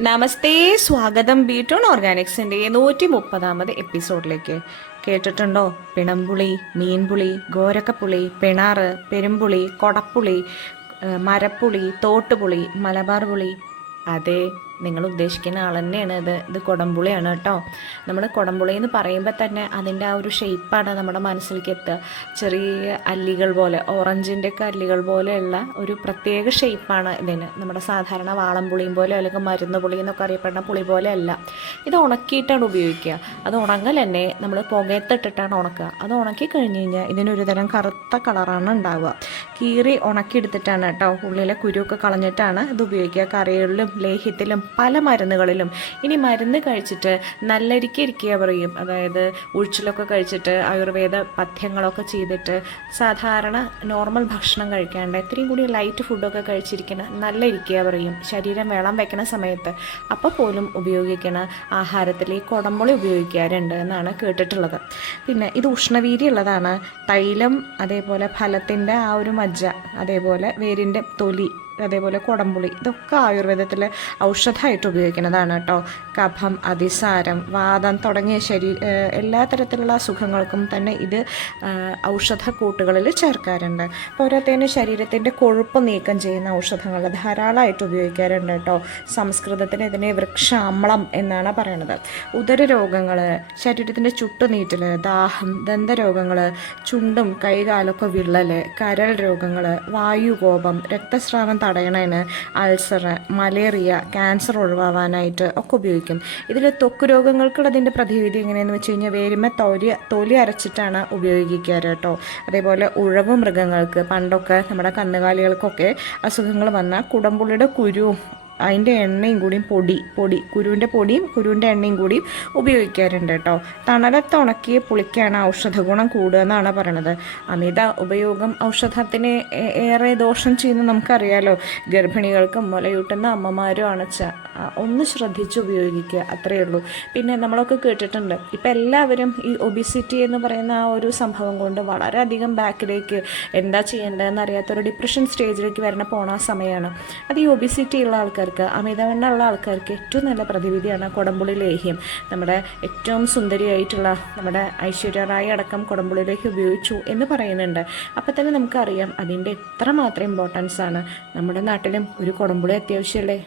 നമസ്തേ സ്വാഗതം ബീറ്റോൺ ഓർഗാനിക്സിന്റെ നൂറ്റി മുപ്പതാമത് എപ്പിസോഡിലേക്ക്. കേട്ടിട്ടുണ്ടോ? പിണമ്പുളി മീൻപുളി ഗോരക്കപ്പുളി പിണാറ് പെരുമ്പുളി കൊടപ്പുളി മരപ്പുളി തോട്ടുപുളി മലബാർ പുളി. അതെ നിങ്ങൾ ഉദ്ദേശിക്കുന്ന ആൾ തന്നെയാണ്. ഇത് ഇത് കൊടംപുളിയാണ് കേട്ടോ. നമ്മൾ കൊടംപുളി എന്ന് പറയുമ്പോൾ തന്നെ അതിന്റെ ആ ഒരു ഷേപ്പാണ് നമ്മുടെ മനസ്സിലേക്ക് എത്തുക. ചെറിയ അല്ലികൾ പോലെ ഓറഞ്ചിന്റെ ഒക്കെ അല്ലികൾ പോലെയുള്ള ഒരു പ്രത്യേക ഷേപ്പാണ് ഇതിന്. നമ്മുടെ സാധാരണ വാളംപുളിയും പോലെ അല്ലെങ്കിൽ മരുന്ന് പുളി എന്നൊക്കെ അറിയപ്പെടുന്ന പുളി പോലെയല്ല ഇത് ഉണക്കിയിട്ടാണ് ഉപയോഗിക്കുക. അത് ഉണങ്ങൽ തന്നെ നമ്മൾ പുകയത്തിട്ടിട്ടാണ് ഉണക്കുക. അത് ഉണക്കി കഴിഞ്ഞ് കഴിഞ്ഞാൽ ഇതിനൊരു തരം കറുത്ത കളറാണ് ഉണ്ടാവുക. കീറി ഉണക്കിയെടുത്തിട്ടാണ് കേട്ടോ. ഉള്ളിലെ കുരുവൊക്കെ കളഞ്ഞിട്ടാണ് ഇത് ഉപയോഗിക്കുക. കറികളിലും ലേഹ്യത്തിലും പല മരുന്നുകളിലും. ഇനി മരുന്ന് കഴിച്ചിട്ട് നല്ലരിക്ക ഇരിക്കുക പറയും. അതായത് ഉഴിച്ചിലൊക്കെ കഴിച്ചിട്ട് ആയുർവേദ പഥ്യങ്ങളൊക്കെ ചെയ്തിട്ട് സാധാരണ നോർമൽ ഭക്ഷണം കഴിക്കാണ്ട് ഇത്രയും കൂടി ലൈറ്റ് ഫുഡൊക്കെ കഴിച്ചിരിക്കണം നല്ല ഇരിക്കുക പറയും. ശരീരം വെള്ളം വെക്കണ സമയത്ത്. അപ്പോൾ പോലും ഉപയോഗിക്കണ ആഹാരത്തിൽ ഈ കുടമ്പുളി ഉപയോഗിക്കാറുണ്ട് എന്നാണ് കേട്ടിട്ടുള്ളത്. പിന്നെ ഇത് ഉഷ്ണവീര്യമുള്ളതാണ് തൈലം അതേപോലെ ഫലത്തിന്റെ ആ ഒരു മജ്ജ അതേപോലെ വേരിന്റെ തൊലി അതേപോലെ കുടംപുളി ഇതൊക്കെ ആയുർവേദത്തിൽ ഔഷധമായിട്ട് ഉപയോഗിക്കുന്നതാണ് കേട്ടോ. കഫം അതിസാരം വാദം തുടങ്ങിയ ശരീര എല്ലാ തരത്തിലുള്ള അസുഖങ്ങൾക്കും തന്നെ ഇത് ഔഷധ കൂട്ടുകളിൽ ചേർക്കാറുണ്ട്. പോരാത്തതിന് ശരീരത്തിന്റെ കൊഴുപ്പ് നീക്കം ചെയ്യുന്ന ഔഷധങ്ങൾ ധാരാളമായിട്ട് ഉപയോഗിക്കാറുണ്ട് കേട്ടോ. സംസ്കൃതത്തിന് ഇതിനെ വൃക്ഷാമ്ളം എന്നാണ് പറയണത്. ഉദര രോഗങ്ങൾ ശരീരത്തിന്റെ ചുട്ടുനീറ്റൽ ദാഹം ദന്തരോഗങ്ങൾ ചുണ്ടും കൈകാലൊക്കെ വിള്ളൽ കരൾ രോഗങ്ങൾ വായുകോപം രക്തസ്രാവം തടയണതിന് അൾസർ മലേറിയ ക്യാൻസർ ഒഴിവാവാനായിട്ട് ഒക്കെ ഉപയോഗിക്കും. ഇതിൽ ത്വക്ക് രോഗങ്ങൾക്കുള്ള അതിന്റെ പ്രതിവിധി എങ്ങനെയെന്ന് വെച്ച് കഴിഞ്ഞാൽ വേരുമ തൊലി തൊലി അരച്ചിട്ടാണ് ഉപയോഗിക്കാറ് കേട്ടോ. അതേപോലെ ഉഴവ് മൃഗങ്ങൾക്ക് പണ്ടൊക്കെ നമ്മുടെ കന്നുകാലികൾക്കൊക്കെ അസുഖങ്ങൾ വന്നാൽ കുടംപുള്ളിയുടെ കുരുവും അതിന്റെ എണ്ണയും കൂടിയും പൊടി പൊടി കുരുവിന്റെ പൊടിയും കുരുവിന്റെ എണ്ണയും കൂടിയും ഉപയോഗിക്കാറുണ്ട് കേട്ടോ. തണലത്ത് ഉണക്കിയ പുളിക്കാണ് ഔഷധ ഗുണം കൂടുക എന്നാണ് പറയണത്. അമിത ഉപയോഗം ഔഷധത്തിന് ഏറെ ദോഷം ചെയ്യുന്ന നമുക്കറിയാലോ. ഗർഭിണികൾക്കും മുലയൂട്ടുന്ന അമ്മമാരും അണച്ച ഒന്ന് ശ്രദ്ധിച്ച് ഉപയോഗിക്കുക അത്രയേ ഉള്ളൂ. പിന്നെ നമ്മളൊക്കെ കേട്ടിട്ടുണ്ട് ഇപ്പം എല്ലാവരും ഈ ഒബിസിറ്റി എന്ന് പറയുന്ന ആ ഒരു സംഭവം കൊണ്ട് വളരെയധികം ബാക്കിലേക്ക് എന്താ ചെയ്യേണ്ടതെന്ന് അറിയാത്തൊരു ഡിപ്രഷൻ സ്റ്റേജിലേക്ക് വരണ പോണ സമയമാണ്. അത് ഈ ഒബിസിറ്റി ഉള്ള ആൾക്കാർക്ക് അമിതവണ്ണമുള്ള ആൾക്കാർക്ക് ഏറ്റവും നല്ല പ്രതിവിധിയാണ് കുടംപുളി ലേഹ്യം. നമ്മുടെ ഏറ്റവും സുന്ദരിയായിട്ടുള്ള നമ്മുടെ ഐശ്വര്യ റായ് അടക്കം കുടംപുളി ലേഹ്യം ഉപയോഗിച്ചു എന്ന് പറയുന്നുണ്ട്. അപ്പം തന്നെ നമുക്കറിയാം അതിന്റെ എത്രമാത്രം ഇമ്പോർട്ടൻസ് ആണ് നമ്മുടെ നാട്ടിലും ഒരു കുടംപുളി അത്യാവശ്യമല്ലേ